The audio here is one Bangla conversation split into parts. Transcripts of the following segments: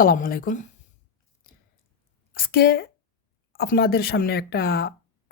আসসালামু আলাইকুম। আজকে আপনাদের সামনে একটা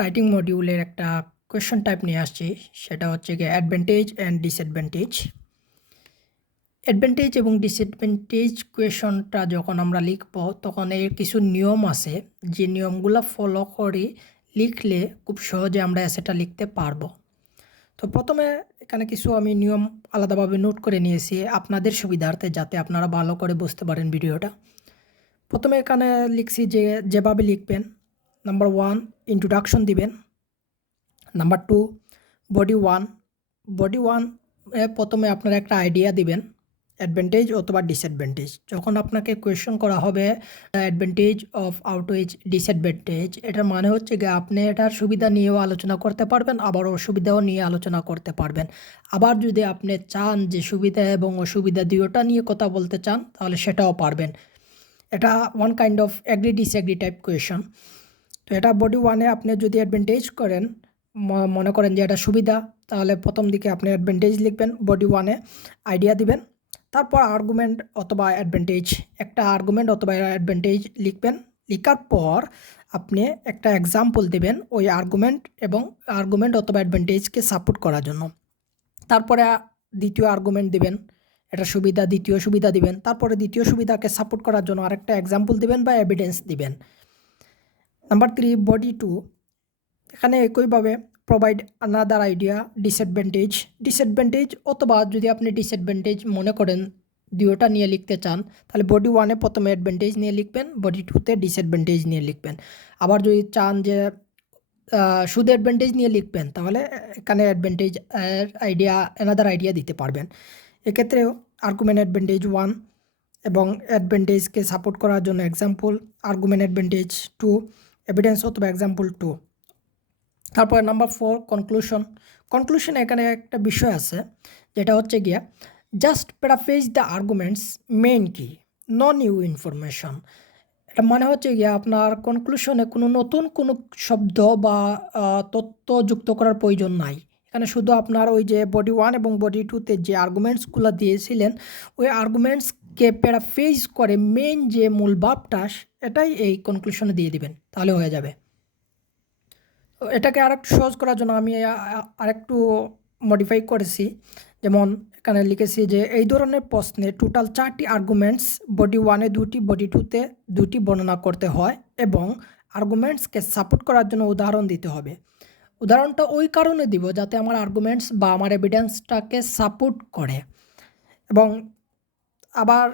রাইটিং মডিউলের একটা কোয়েশ্চন টাইপ নিয়ে আসছি। সেটা হচ্ছে গিয়ে অ্যাডভান্টেজ অ্যান্ড ডিসঅ্যাডভান্টেজ অ্যাডভান্টেজ এবং ডিসঅ্যাডভান্টেজ কোয়েশনটা যখন আমরা লিখব, তখন এর কিছু নিয়ম আছে। যে নিয়মগুলো ফলো করে লিখলে খুব সহজে আমরা সেটা লিখতে পারব। তো প্রথমে এখানে কিছু আমি নিয়ম আলাদাভাবে নোট করে নিয়েছি আপনাদের সুবিধার্থে, যাতে আপনারা ভালো করে বুঝতে পারেন ভিডিওটা। প্রথমে এখানে লিখছি যে, যেভাবে লিখবেন নাম্বার ওয়ান ইন্ট্রোডাকশন দিবেন। Number two body one body one প্রথমে আপনারা একটা আইডিয়া দিবেন। অ্যাডভান্টেজ অথবা ডিসঅ্যাডভান্টেজ যখন আপনাকে কোয়েশ্চন করা হবে অ্যাডভান্টেজ অফ আউটওয়েজ ডিসঅ্যাডভান্টেজ এটার মানে হচ্ছে গিয়ে আপনি এটার সুবিধা নিয়েও আলোচনা করতে পারবেন, আবার অসুবিধাও নিয়ে আলোচনা করতে পারবেন। আবার যদি আপনি চান যে সুবিধা এবং অসুবিধা দুয়োটা নিয়ে কথা বলতে চান, তাহলে সেটাও পারবেন। এটা one kind of agree disagree type question তো এটা বডি ওয়ানে আপনি যদি অ্যাডভান্টেজ করেন মনে করেন যে এটা সুবিধা, তাহলে প্রথম দিকে আপনি অ্যাডভান্টেজ লিখবেন বডি ওয়ানে আইডিয়া দিবেন। তারপর আর্গুমেন্ট অথবা অ্যাডভান্টেজ একটা আর্গুমেন্ট অথবা অ্যাডভান্টেজ লিখবেন, লেখার পর আপনি একটা এক্সাম্পল দেবেন ওই আর্গুমেন্ট এবং আর্গুমেন্ট অথবা অ্যাডভান্টেজকে সাপোর্ট করার জন্য। তারপরে দ্বিতীয় আর্গুমেন্ট দেবেন এটা সুবিধা, দ্বিতীয় সুবিধা দিবেন, তারপরে দ্বিতীয় সুবিধাকে সাপোর্ট করার জন্য আরেকটা এক্সাম্পল দিবেন বা এভিডেন্স দিবেন। নাম্বার থ্রি বডি টু এখানে একইভাবে provide another idea disadvantage disadvantage অথবা যদি আপনি ডিসঅ্যাডভান্টেজ মনে করেন দুয়োটা নিয়ে লিখতে চান, তাহলে বডি ওয়ানে প্রথমে অ্যাডভান্টেজ নিয়ে লিখবেন বডি টুতে ডিসঅ্যাডভান্টেজ নিয়ে লিখবেন। আবার যদি চান যে শুধু অ্যাডভান্টেজ নিয়ে লিখবেন, তাহলে এখানে অ্যাডভান্টেজ আইডিয়া এনাদার আইডিয়া দিতে পারবেন। এক্ষেত্রেও আর্গুমেন্ট অ্যাডভান্টেজ ওয়ান এবং অ্যাডভান্টেজকে সাপোর্ট করার জন্য example argument advantage two evidence অথবা এক্সাম্পল টু তারপরে নাম্বার ফোর কনক্লুশন কনক্লুশন এখানে একটা বিষয় আছে, যেটা হচ্ছে গিয়া just paraphrase the arguments main কি ন নিউ ইনফরমেশন এটা মানে হচ্ছে গিয়া আপনার কনক্লুশনে কোনো নতুন কোনো শব্দ বা তথ্য যুক্ত করার প্রয়োজন নাই। এখানে শুধু আপনার ওই যে বডি ওয়ান এবং বডি টুতে যে আর্গুমেন্টসগুলো দিয়েছিলেন, ওই আর্গুমেন্টসকে প্যারাফেজ করে মেইন যে মূল ভাবটা এটাই এই কনক্লুশনে দিয়ে দিবেন, তাহলে হয়ে যাবে। এটাকে আরেকটু সহজ করার জন্য আমি আরেকটু মডিফাই করেছি। যেমন এখানে লিখেছি যে, এই ধরনের প্রশ্নে টোটাল চারটি আর্গুমেন্টস বডি ওয়ানে দুটি বডি টুতে দুটি বর্ণনা করতে হয় এবং আর্গুমেন্টসকে সাপোর্ট করার জন্য উদাহরণ দিতে হবে। উদাহরণটা ওই কারণে দিব যাতে আমার আর্গুমেন্টস বা আমার এভিডেন্সটাকে সাপোর্ট করে। এবং আবার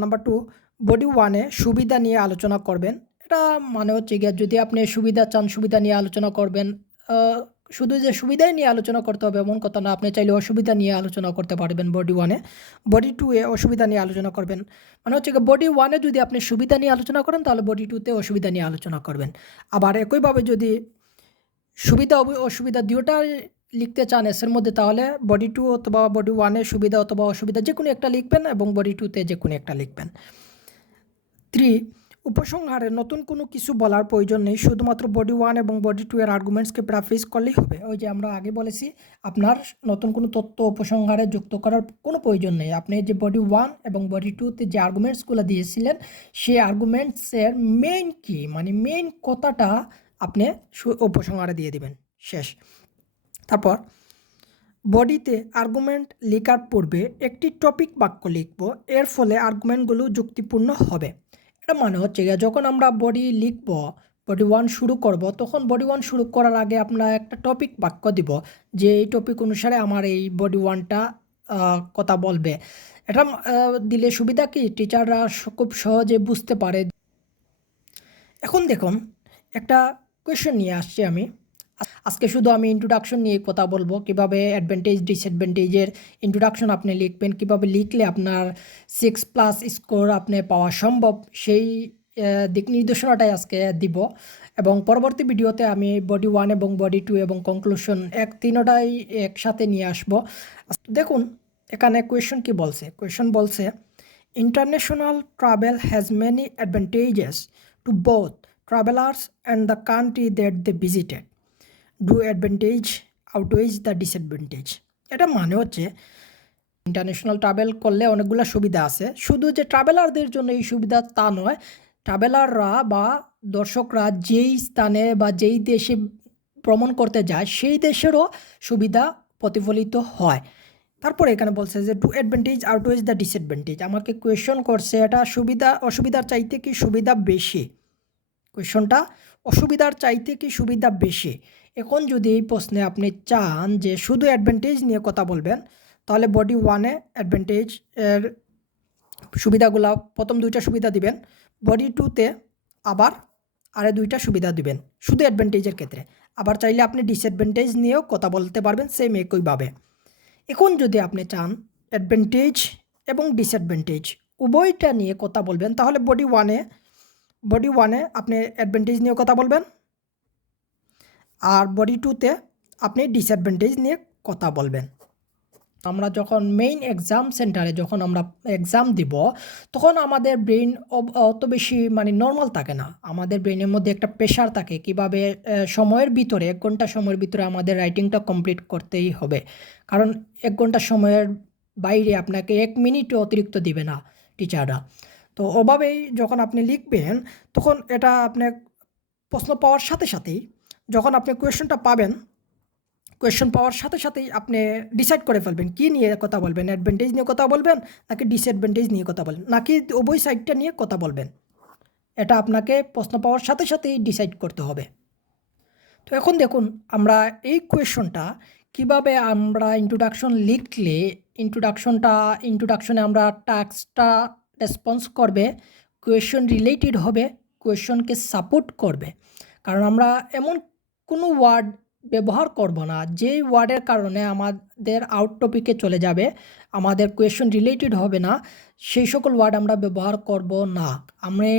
নাম্বার টু বডি ওয়ানে সুবিধা নিয়ে আলোচনা করবেন। এটা মানে হচ্ছে গিয়ে, যদি আপনি সুবিধা চান, সুবিধা নিয়ে আলোচনা করবেন শুধু যে সুবিধাই নিয়ে আলোচনা করতে হবে এমন কথা না, আপনি চাইলে অসুবিধা নিয়ে আলোচনা করতে পারবেন বডি ওয়ানে বডি টুয়ে অসুবিধা নিয়ে আলোচনা করবেন। মানে হচ্ছে বডি ওয়ানে যদি আপনি সুবিধা নিয়ে আলোচনা করেন, তাহলে বডি টুতে অসুবিধা নিয়ে আলোচনা করবেন। আবার একইভাবে যদি সুবিধা অসুবিধা দুটোটা লিখতে চান এসের মধ্যে, তাহলে বডি টু অথবা বডি ওয়ানে সুবিধা অথবা অসুবিধা যে কোনো একটা লিখবেন এবং বডি টুতে যে কোনো একটা লিখবেন। থ্রি উপসংহারে নতুন কোনো কিছু বলার প্রয়োজন নেই, শুধুমাত্র বডি ওয়ান এবং বডি টু এর আর্গুমেন্টসকে প্রাফেস করলেই হবে। ওই যে আমরা আগে বলেছি, আপনার নতুন কোনো তথ্য উপসংহারে যুক্ত করার কোনো প্রয়োজন নেই। আপনি যে বডি ওয়ান এবং বডি টুতে যে আর্গুমেন্টসগুলো দিয়েছিলেন, সেই আর্গুমেন্টসের মেইন কি? মানে মেইন কথাটা আপনি উপসংহারে দিয়ে দিবেন। শেষ। তারপর বডিতে আর্গুমেন্ট লেখার পূর্বে একটি টপিক বাক্য লিখব। এর ফলে আর্গুমেন্টগুলো যুক্তিপূর্ণ হবে। এটা মানে হচ্ছে গিয়ে যখন আমরা বডি লিখব বডি ওয়ান শুরু করব, তখন বডি ওয়ান শুরু করার আগে আমরা একটা টপিক বাক্য দিব, যে এই টপিক অনুসারে আমার এই বডি ওয়ানটা কথা বলবে। এটা দিলে সুবিধা কি? টিচাররা খুব সহজে বুঝতে পারে। এখন দেখুন, একটা কোয়েশ্চেন নিয়ে আসছি আমি। আজকে শুধু আমি ইন্ট্রোডাকশন নিয়ে কথা বলব, কীভাবে অ্যাডভান্টেজ ডিসঅ্যাডভান্টেজের ইন্ট্রোডাকশন আপনি লিখবেন, কীভাবে লিখলে আপনার সিক্স প্লাস স্কোর আপনি পাওয়া সম্ভব, সেই দিক নির্দেশনাটাই আজকে দিব। এবং পরবর্তী ভিডিওতে আমি বডি ওয়ান এবং বডি টু এবং কনক্লুশন এক তিনোটাই একসাথে নিয়ে আসব। দেখুন, এখানে কোয়েশন কি বলছে? কোয়েশন বলছে international travel has many advantages to both travellers and the country that they visited do advantage outweighs the disadvantage এটা মানে হচ্ছে ইন্টারন্যাশনাল ট্রাভেল করলে অনেকগুলো সুবিধা আছে। শুধু যে ট্রাভেলারদের জন্য এই সুবিধা তা নয় ট্রাভেলাররা বা দর্শকরা যেই স্থানে বা যেই দেশে ভ্রমণ করতে যায়, সেই দেশেরও সুবিধা প্রতিফলিত হয়। তারপরে এখানে বলছে যে to advantage outweighs the disadvantage আমাকে কোয়েশন করছে, এটা সুবিধা, অসুবিধার চাইতে কি সুবিধা বেশি? কোয়েশনটা অসুবিধার চাইতে কি সুবিধা বেশি? এখন যদি এই প্রশ্নে আপনি চান যে শুধু অ্যাডভান্টেজ নিয়ে কথা বলবেন, তাহলে বডি ওয়ানে অ্যাডভান্টেজ এর সুবিধাগুলো প্রথম দুইটা সুবিধা দিবেন বডি টুতে আবার আরে দুইটা সুবিধা দিবেন, শুধু অ্যাডভান্টেজের ক্ষেত্রে। আবার চাইলে আপনি ডিসঅ্যাডভান্টেজ নিয়েও কথা বলতে পারবেন সেম একইভাবে। এখন যদি আপনি চান অ্যাডভান্টেজ এবং ডিসঅ্যাডভান্টেজ উভয়টা নিয়ে কথা বলবেন, তাহলে বডি ওয়ানে বডি ওয়ানে আপনি অ্যাডভান্টেজ নিয়ে কথা বলবেন আর বডি টুতে আপনি ডিসঅ্যাডভান্টেজ নিয়ে কথা বলবেন। আমরা যখন মেইন এক্সাম সেন্টারে যখন আমরা এক্সাম দিব, তখন আমাদের ব্রেন অত বেশি মানে নর্মাল থাকে না। আমাদের ব্রেনের মধ্যে একটা প্রেশার থাকে কীভাবে সময়ের ভিতরে, এক ঘণ্টা সময়ের ভিতরে আমাদের রাইটিংটা কমপ্লিট করতেই হবে। কারণ এক ঘণ্টা সময়ের বাইরে আপনাকে এক মিনিটও অতিরিক্ত দিবে না টিচাররা তো ওভাবেই যখন আপনি লিখবেন, তখন এটা আপনি প্রশ্ন পাওয়ার সাথে সাথেই যখন আপনি কোয়েশনটা পাবেন, কোয়েশ্চন পাওয়ার সাথে সাথেই আপনি ডিসাইড করে ফেলবেন কী নিয়ে কথা বলবেন অ্যাডভান্টেজ নিয়ে কথা বলবেন নাকি ডিসঅ্যাডভান্টেজ নিয়ে কথা বলবেন, নাকি উভয় সাইডটা নিয়ে কথা বলবেন। এটা আপনাকে প্রশ্ন পাওয়ার সাথে সাথেই ডিসাইড করতে হবে। তো এখন দেখুন, আমরা এই কোয়েশনটা কীভাবে আমরা ইন্ট্রোডাকশন লিখলে ইন্ট্রোডাকশনটা ইন্ট্রোডাকশনে আমরা টাস্কটা রেসপন্স করবে কোয়েশন রিলেটেড হবে কোয়েশনকে সাপোর্ট করবে। কারণ আমরা এমন কোনো ওয়ার্ড ব্যবহার করব না। যেই ওয়ার্ডের কারণে আমাদের আউট টপিকে চলে যাবে, আমাদের কোয়েশন রিলেটেড হবে না, সেই সকল ওয়ার্ড আমরা ব্যবহার করব না। আমি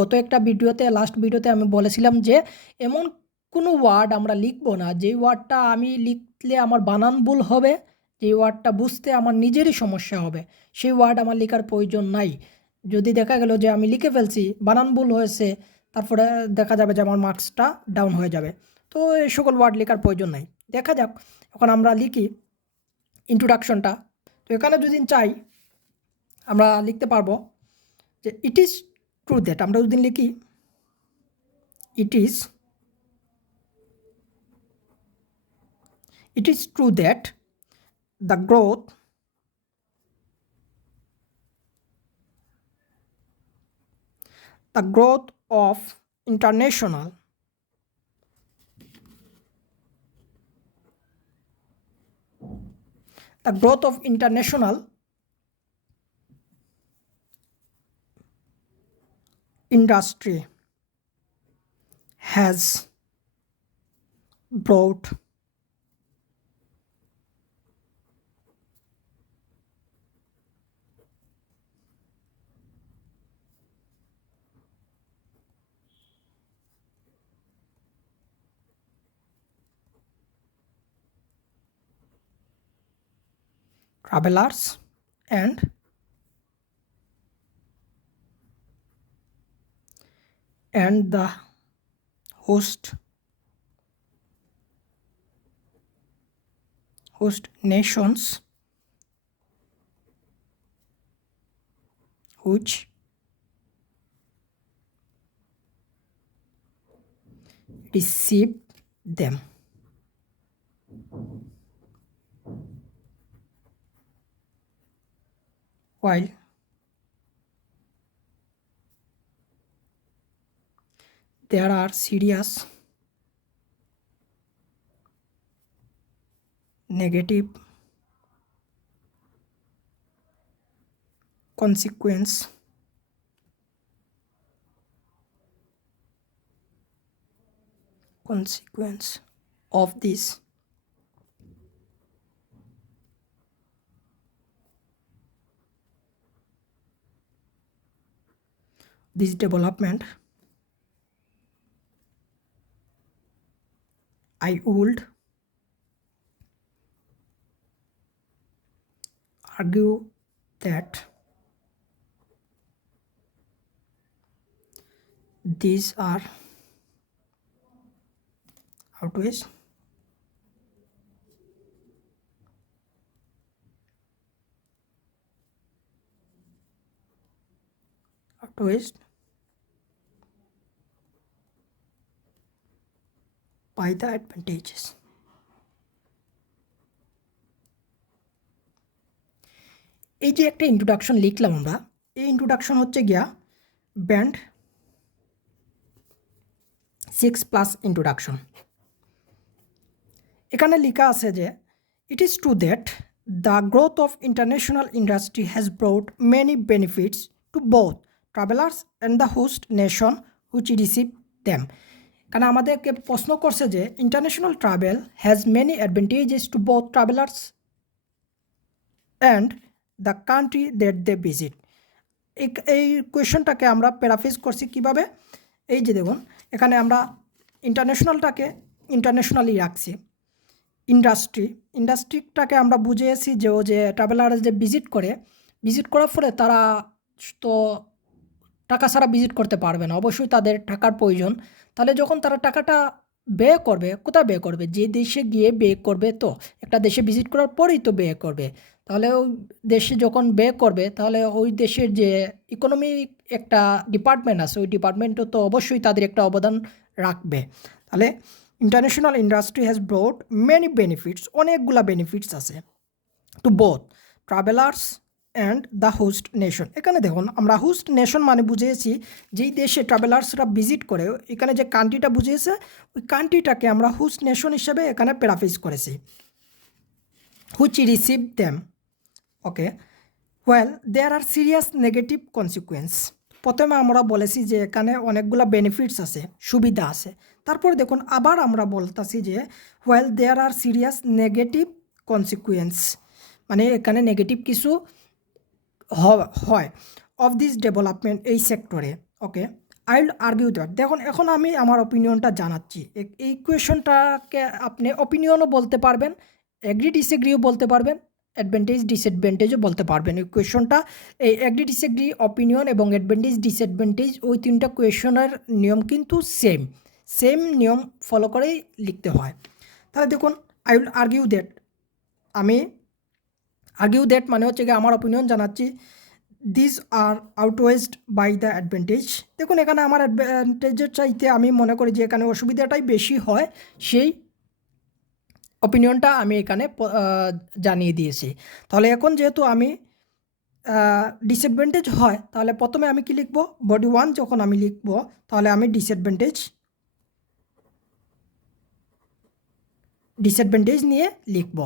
গত একটা ভিডিওতে লাস্ট ভিডিওতে আমি বলেছিলাম যে, এমন কোনো ওয়ার্ড আমরা লিখব না। যেই ওয়ার্ডটা আমি লিখলে আমার বানান ভুল হবে যেই ওয়ার্ডটা বুঝতে আমার নিজেরই সমস্যা হবে, সেই ওয়ার্ড আমার লেখার প্রয়োজন নাই। যদি দেখা গেল যে আমি লিখে ফেলছি, বানান ভুল হয়েছে, তারপরে দেখা যাবে যে আমার মার্কসটা ডাউন হয়ে যাবে। তো এই সকল ওয়ার্ড লেখার প্রয়োজন নাই। দেখা যাক, এখন আমরা লিখি ইন্ট্রোডাকশনটা তো এখানে যদি চাই, আমরা লিখতে পারব যে ইট ইজ ট্রু দ্যাট আমরা যদি লিখি it is it is true that the growth the growth of international the growth of international industry has brought travelers and and the host host nations which receive them while there are serious negative consequence consequence of this this development I would argue that these are outweighs outweighs by the advantages. এই যে একটা ইন্ট্রোডাকশন লিখলাম আমরা, এই ইন্ট্রোডাকশন হচ্ছে গিয়া ব্যান্ড সিক্স প্লাস ইন্ট্রোডাকশন এখানে লেখা আছে যে it is true that the growth of international industry has broad many benefits to both travellers and the host nation which receive them কারণ আমাদেরকে প্রশ্ন করছে যে international travel has many advantages to both travellers and the country that they visit এই কোয়েশনটাকে আমরা প্যারাফিজ করছি কীভাবে? এই যে দেখুন, এখানে আমরা ইন্টারন্যাশনালটাকে ইন্টারন্যাশনালি রাখছি। ইন্ডাস্ট্রি ইন্ডাস্ট্রিটাকে আমরা বুঝিয়েছি যে ও যে ট্রাভেলার যে ভিজিট করে ভিজিট করার ফলে তারা তো টাকা ছাড়া ভিজিট করতে পারবে না। অবশ্যই তাদের টাকার প্রয়োজন। তাহলে যখন তারা টাকাটা ব্যয় করবে, কোথায় ব্যয় করবে? যে দেশে গিয়ে ব্যয় করবে তো? একটা দেশে ভিজিট করার পরেই তো ব্যয় করবে। তাহলে ওই দেশে যখন ব্যয় করবে, তাহলে ওই দেশের যে ইকোনমিক একটা ডিপার্টমেন্ট আছে, ওই ডিপার্টমেন্টও তো অবশ্যই তাদের একটা অবদান রাখবে। তাহলে international industry has broad many benefits অনেকগুলা বেনিফিটস আছে। To both travellers and the host nation এখানে দেখুন, আমরা হোস্ট নেশন মানে বুঝিয়েছি, যেই দেশে ট্রাভেলার্সরা ভিজিট করে, এখানে যে কান্ট্রিটা বুঝিয়েছে, ওই কান্ট্রিটাকে আমরা হোস্ট নেশন হিসেবে এখানে প্যারাফিজ করেছি। Which receive them okay well there are serious negative consequence প্রথমে আমরা বলেছি যে এখানে অনেকগুলো বেনিফিটস আছে, সুবিধা আছে। তারপর দেখুন, আবার আমরা বলতেছি যে well there are serious negative consequence মানে এখানে নেগেটিভ কিছু হয়। অফ দিস ডেভেলপমেন্ট এই সেক্টরে okay I will argue that দেখুন, এখন আমি আমার অপিনিয়নটা জানাচ্ছি। এই কোয়েশনটাকে আপনি অপিনিয়নও বলতে পারবেন এগ্রি ডিসএগ্রিও বলতে পারবেন অ্যাডভান্টেজ ডিসঅ্যাডভান্টেজও বলতে পারবেন। এই কোয়েশনটা এই এগ্রি ডিসএগ্রি অপিনিয়ন এবং অ্যাডভান্টেজ ডিসঅ্যাডভান্টেজ ওই তিনটা কোয়েশনের নিয়ম কিন্তু সেম সেম নিয়ম ফলো করেই লিখতে হয়। তাহলে দেখুন আই উইল আর্গিউ দ্যাট আমি আর্গিউ দ্যাট মানে হচ্ছে গিয়ে আমার অপিনিয়ন জানাচ্ছি। দিস আর আউটওয়েস্ট বাই দ্য অ্যাডভান্টেজ দেখুন, এখানে আমার অ্যাডভান্টেজের চাইতে আমি মনে করি যে এখানে অসুবিধাটাই বেশি হয়, সেই অপিনিয়নটা আমি এখানে জানিয়ে দিয়েছি। তাহলে এখন যেহেতু আমি ডিসঅ্যাডভান্টেজ হয়, তাহলে প্রথমে আমি কি লিখব? বডি ওয়ান যখন আমি লিখব, তাহলে আমি ডিসঅ্যাডভান্টেজ ডিসঅ্যাডভান্টেজ নিয়ে লিখব।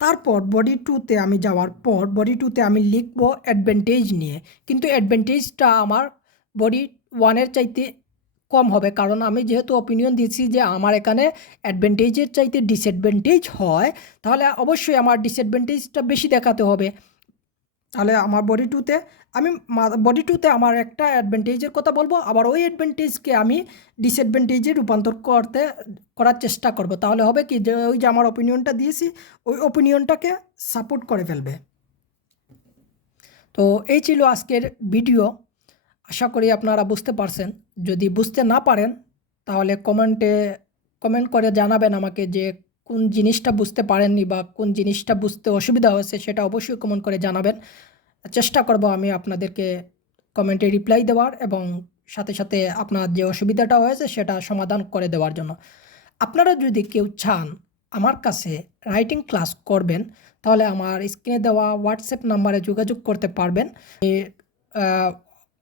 তারপর বডি টুতে আমি যাওয়ার পর বডি টুতে আমি লিখব অ্যাডভান্টেজ নিয়ে। কিন্তু অ্যাডভান্টেজটা আমার বডি ওয়ানের চাইতে কম হবে। কারণ আমি যেহেতু অপিনিয়ন দিচ্ছি যে আমার এখানে অ্যাডভান্টেজের চাইতে ডিসঅ্যাডভান্টেজ হয়, তাহলে অবশ্যই আমার ডিসঅ্যাডভান্টেজটা বেশি দেখাতে হবে। তাহলে আমার বডি টুতে আমি বডি টুতে আমার একটা অ্যাডভান্টেজের কথা বলব, আবার ওই অ্যাডভান্টেজকে আমি ডিসঅ্যাডভান্টেজে রূপান্তর করতে, করার চেষ্টা করব। তাহলে হবে কি যে, ওই যে আমার অপিনিয়নটা দিয়েছি, ওই অপিনিয়নটাকে সাপোর্ট করে ফেলবে। তো এই ছিল আজকের ভিডিও আশা করি আপনারা বুঝতে পারছেন। যদি বুঝতে না পারেন, তাহলে কমেন্টে কমেন্ট করে জানাবেন আমাকে যে, কোন জিনিসটা বুঝতে পারেননি বা কোন জিনিসটা বুঝতে অসুবিধা হয়েছে সেটা অবশ্যই কমেন্ট করে জানাবেন। চেষ্টা করব আমি আপনাদেরকে কমেন্টে রিপ্লাই দেওয়ার এবং সাথে সাথে আপনার যে অসুবিধাটা হয়েছে সেটা সমাধান করে দেওয়ার জন্য। আপনারা যদি কেউ চান আমার কাছে রাইটিং ক্লাস করবেন, তাহলে আমার স্ক্রিনে দেওয়া হোয়াটসঅ্যাপ নাম্বারে যোগাযোগ করতে পারবেন।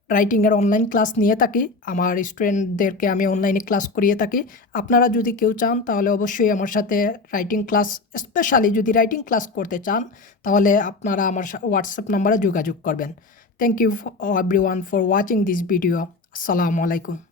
রাইটিংয়ের অনলাইন ক্লাস নিয়ে থাকি, আমার স্টুডেন্টদেরকে আমি অনলাইনে ক্লাস করিয়ে থাকি। আপনারা যদি কেউ চান, তাহলে অবশ্যই আমার সাথে রাইটিং ক্লাস স্পেশালি যদি রাইটিং ক্লাস করতে চান, তাহলে আপনারা আমার হোয়াটসঅ্যাপ নাম্বারে যোগাযোগ করবেন। Thank you everyone for watching this video আসসালামু আলাইকুম